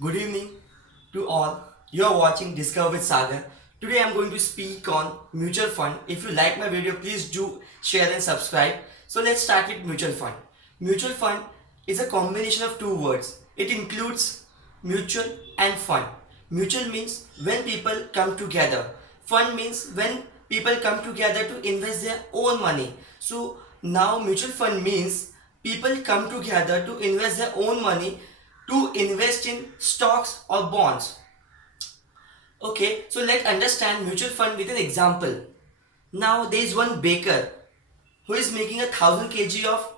Good evening to all. You are watching Discover with Sagar. Today I am going to speak on mutual fund. If you like my video, please do share and subscribe. So let's start with mutual fund. Mutual fund is a combination of two words. It includes mutual and fund. Mutual means when people come together. Fund means when people come together to invest their own money. So now mutual fund means people come together to invest their own money to invest in stocks or bonds. Okay, so let's understand mutual fund with an example. Now there is one baker who is making 1,000 kg of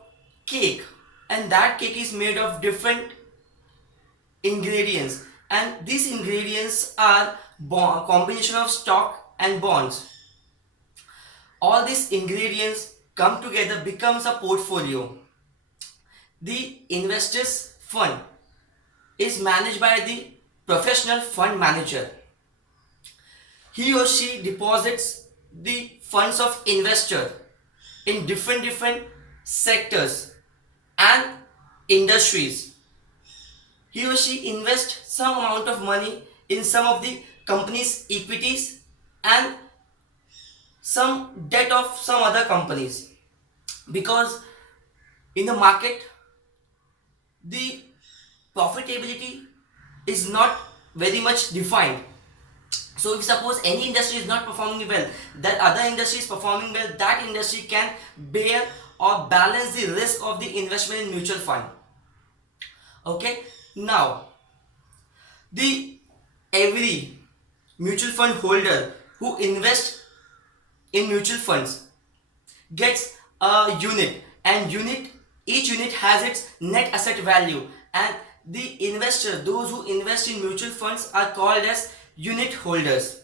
cake, and that cake is made of different ingredients, and these ingredients are combination of stock and bonds. All these ingredients come together becomes a portfolio. The investors fund is managed by the professional fund manager. He or she deposits the funds of investor in different sectors and industries. He or she invests some amount of money in some of the company's equities and some debt of some other companies, because in the market the profitability is not very much defined. So if suppose any industry is not performing well, that other industry is performing well, that industry can bear or balance the risk of the investment in mutual fund. Okay, now the every mutual fund holder who invests in mutual funds gets a unit, and each unit has its net asset value, and the investors, those who invest in mutual funds, are called as unit holders.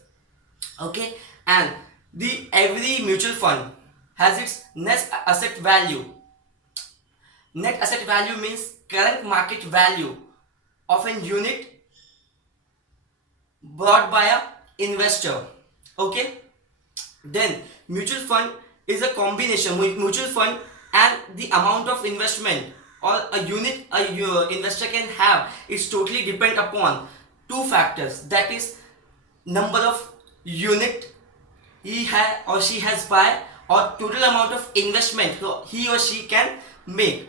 Okay, and the every mutual fund has its net asset value. Net asset value means current market value of an unit bought by a investor. Okay, then mutual fund is a combination. Mutual fund and the amount of investment or a unit investor can have is totally depend upon two factors, that is number of unit or she has buy, or total amount of investment he or she can make.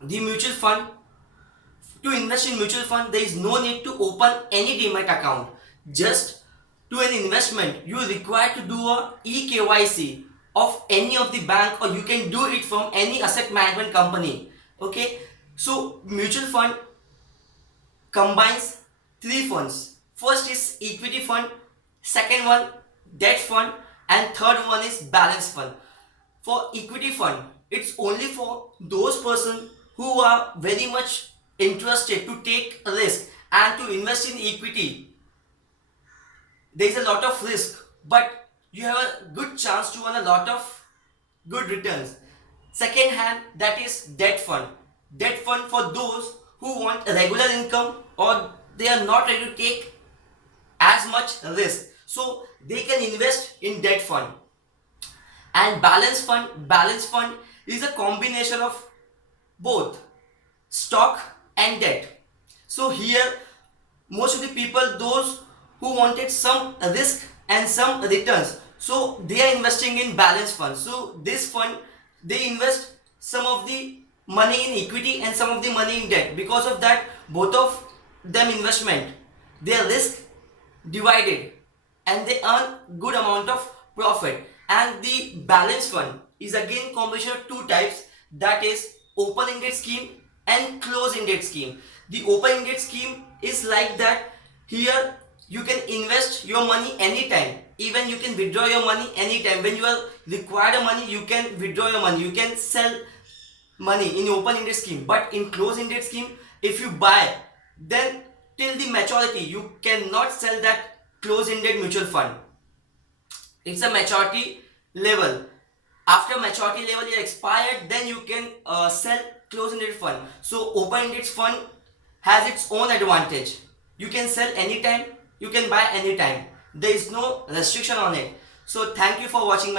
The mutual fund, to invest in mutual fund there is no need to open any demat account. Just to an investment you require to do a eKYC of any of the bank, or you can do it from any asset management company. Okay, so mutual fund combines three funds. First is equity fund, second one debt fund, and third one is balance fund. For equity fund, it's only for those persons who are very much interested to take a risk and to invest in equity. There is a lot of risk, but you have a good chance to earn a lot of good returns. Second hand, that is debt fund. Debt fund for those who want a regular income, or they are not ready to take as much risk, so they can invest in debt fund. And balance fund is a combination of both stock and debt. So here most of the people, those who wanted some risk and some returns, so they are investing in balance fund. So this fund, they invest some of the money in equity and some of the money in debt. Because of that, both of them investment, their risk divided, and they earn good amount of profit. And the balance fund is again combination of two types, that is open ended scheme and close ended scheme. The open ended scheme is like that, here you can invest your money anytime, even you can withdraw your money anytime. When you are required money, you can withdraw your money, you can sell money in open ended scheme. But in close ended scheme, if you buy, then till the maturity you cannot sell that close ended mutual fund. It's a maturity level. After maturity level is expired, then you can sell close ended fund. So open ended fund has its own advantage. You can sell anytime, you can buy anytime, there is no restriction on it. So thank you for watching my